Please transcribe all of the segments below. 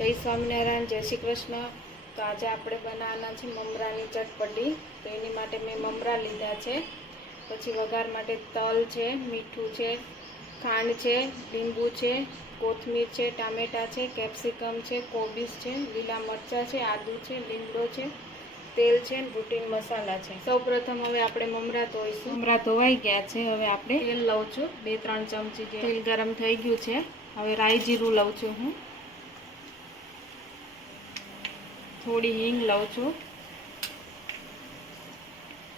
જય સ્વામિનારાયણ, જય શ્રી કૃષ્ણ। તો આજે આપણે બનાવવાના છે મમરાની ચટપટી। તો એની માટે મેં મમરા લીધા છે, પછી વઘાર માટે તલ છે, મીઠું છે, ખાંડ છે, લીંબુ છે, કોથમીર છે, ટામેટા છે, કેપ્સિકમ છે, કોબીજ છે, લીલા મરચાં છે, આદુ છે, લીમડો છે, તેલ છે, રૂટીન મસાલા છે। સૌપ્રથમ હવે આપણે મમરા ધોઈશું। મમરા ધોવાઈ ગયા છે। હવે આપણે તેલ લઉં છું 2-3 ચમચી। તેલ ગરમ થઈ ગયું છે। હવે રાઈ જીરું લઉં છું હું, થોડી હિંગ લઉં છું,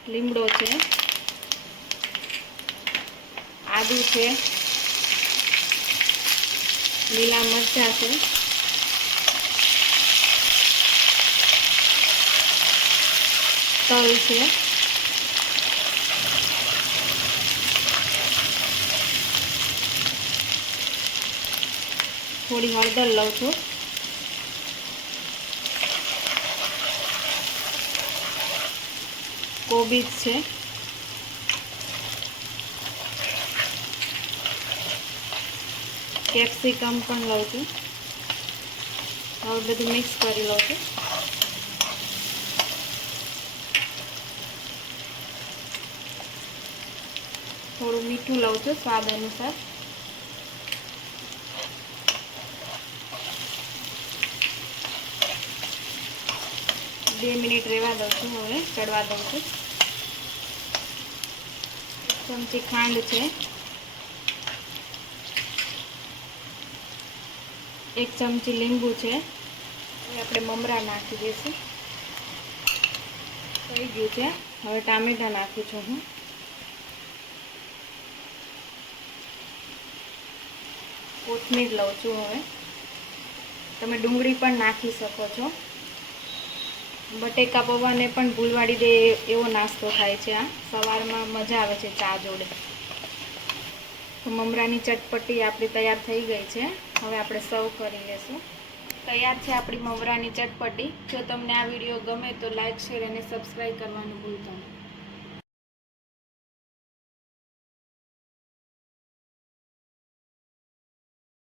લીમડો છે, આદુ છે, લીલા મરચાં છે, તલ છે, થોડી હળદર લઉં છું, કોબીજ છે, કેપ્સિકમ પણ લઉં છું। હવે બધું મિક્સ કરી લઉં છું। થોડું મીઠું લઉં છું સ્વાદ અનુસાર। બે મિનિટ રહેવા દઉં છું। હવે ચડવા દઉં છું। 1 ચમચી ખાંડ છે, 1 ચમચી લીંબુ છે। હવે આપણે મમરા નાખી દઈશું। થઈ ગયું છે। હવે ટામેટા નાખું છું હું, કોથમીર લઉં છું। હવે તમે ડુંગળી પણ નાખી શકો છો। બટેકા પૌવાને પણ ભૂલવાડી દે એવો નાસ્તો થાય છે આ। સવારમાં મજા આવે છે ચા જોડે। તો મમરાની ચટપટી આપણી તૈયાર થઈ ગઈ છે। હવે આપણે સર્વ કરી લેશું। તૈયાર છે આપણી મમરાની ચટપટી। જો તમને આ વિડીયો ગમે તો લાઈક, શેર અને સબસ્ક્રાઈબ કરવાનું ભૂલતા નહીં।